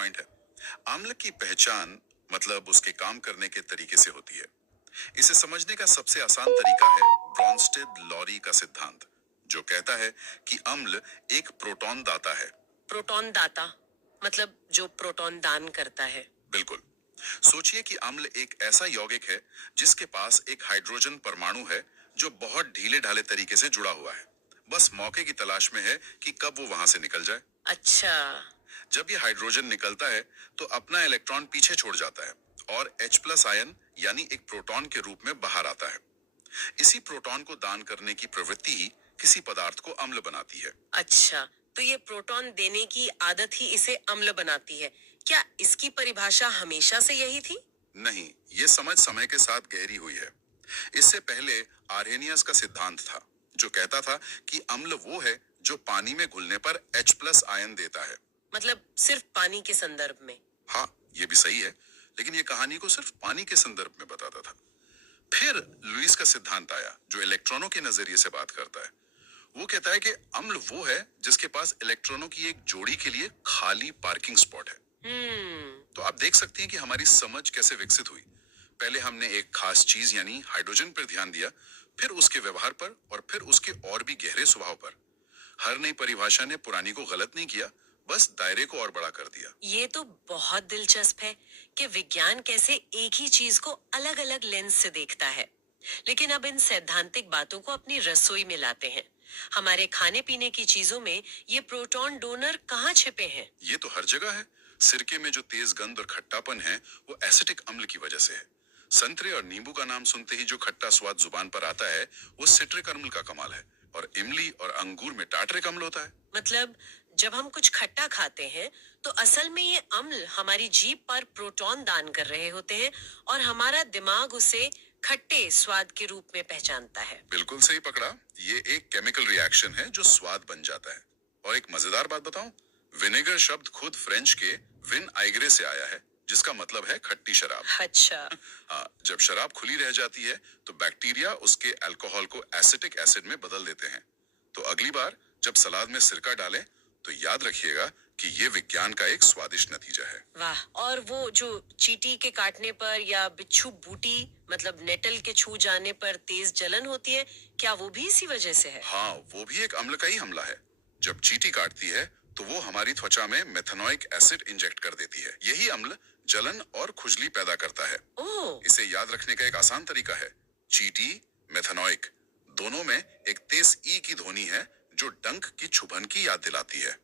Point है। अम्ल की पहचान मतलब उसके काम करने के तरीके से होती है। इसे समझने का सबसे आसान तरीका है ब्रॉन्स्टेड लॉरी का सिद्धांत, जो कहता है कि अम्ल एक प्रोटॉन दाता है। प्रोटॉन दाता मतलब जो प्रोटॉन दान करता है। बिल्कुल। सोचिए कि अम्ल एक ऐसा यौगिक है जिसके पास एक हाइड्रोजन परमाणु है जो बहुत ढीले ढाले तरीके से जुड़ा हुआ है। बस मौके की तलाश में है कि कब वो वहां से निकल जाए। अच्छा। जब ये हाइड्रोजन निकलता है तो अपना इलेक्ट्रॉन पीछे छोड़ जाता है और H+ आयन यानी एक प्रोटॉन के रूप में बाहर आता है। इसी प्रोटॉन को दान करने की प्रवृत्ति ही किसी पदार्थ को अम्ल बनाती है। अच्छा, तो ये प्रोटॉन देने की आदत ही इसे अम्ल बनाती है। क्या इसकी परिभाषा हमेशा से यही थी? नहीं, ये समझ समय के साथ गहरी हुई है। इससे पहले आर्हेनियस का सिद्धांत था, जो कहता था कि अम्ल वो है जो पानी में घुलने पर H+ आयन देता है। मतलब सिर्फ पानी के संदर्भ में? हाँ, ये भी सही है, लेकिन ये कहानी को सिर्फ पानी के संदर्भ में बताता था। फिर लुईस का सिद्धांत आया, जो इलेक्ट्रॉनों के नजरिए से बात करता है। वो कहता है कि अम्ल वो है जिसके पास इलेक्ट्रॉनों की एक जोड़ी के लिए खाली पार्किंग स्पॉट है। हम्म। तो आप देख सकते हैं कि हमारी समझ कैसे विकसित हुई। पहले हमने एक खास चीज यानी हाइड्रोजन पर ध्यान दिया, फिर उसके व्यवहार पर और फिर उसके और भी गहरे स्वभाव पर। हर नई परिभाषा ने पुरानी को गलत नहीं किया, बस दायरे को और बड़ा कर दिया। ये तो बहुत दिलचस्प है कि विज्ञान कैसे एक ही चीज को अलग अलग लेंस से देखता है। लेकिन अब इन सैद्धांतिक बातों को अपनी रसोई में लाते हैं। हमारे खाने पीने की चीजों में ये प्रोटॉन डोनर कहाँ छिपे हैं? ये तो हर जगह है। सिरके में जो तेज गंध और खट्टापन है, वो एसिटिक अम्ल की वजह से है। संतरे और नींबू का नाम सुनते ही जो खट्टा स्वाद जुबान पर आता है, वो सिट्रिक अम्ल का कमाल है। और इमली और अंगूर में टार्ट्रिक अम्ल होता है। मतलब जब हम कुछ खट्टा खाते हैं तो असल में ये अम्ल हमारी जीभ पर प्रोटॉन दान कर रहे होते हैं और हमारा दिमाग उसे खट्टे स्वाद के रूप में पहचानता है। बिल्कुल सही पकड़ा। ये एक केमिकल रिएक्शन है जो स्वाद बन जाता है। और एक मजेदार बात बताऊं, विनेगर शब्द खुद फ्रेंच के विन आइग्रे से आया है, जिसका मतलब है खट्टी शराब। अच्छा। हाँ, जब शराब खुली रह जाती है तो बैक्टीरिया उसके अल्कोहल को एसिटिक एसिड में बदल देते हैं। तो अगली बार जब सलाद में सिरका डालें तो याद रखिएगा कि ये विज्ञान का एक स्वादिष्ट नतीजा है। वाह। और वो जो चींटी के काटने पर या बिच्छू बूटी मतलब नेटल के छू जाने पर तेज जलन होती है, क्या वो भी इसी वजह से है? हाँ, वो भी एक अम्ल का ही हमला है। जब चींटी काटती है तो वो हमारी त्वचा में मेथनोइक एसिड इंजेक्ट कर देती है। यही अम्ल जलन और खुजली पैदा करता है। ओह। इसे याद रखने का एक आसान तरीका है, चींटी, मेथनोइक, दोनों में एक तेज ई की ध्वनि है जो डंक की छुभन की याद दिलाती है।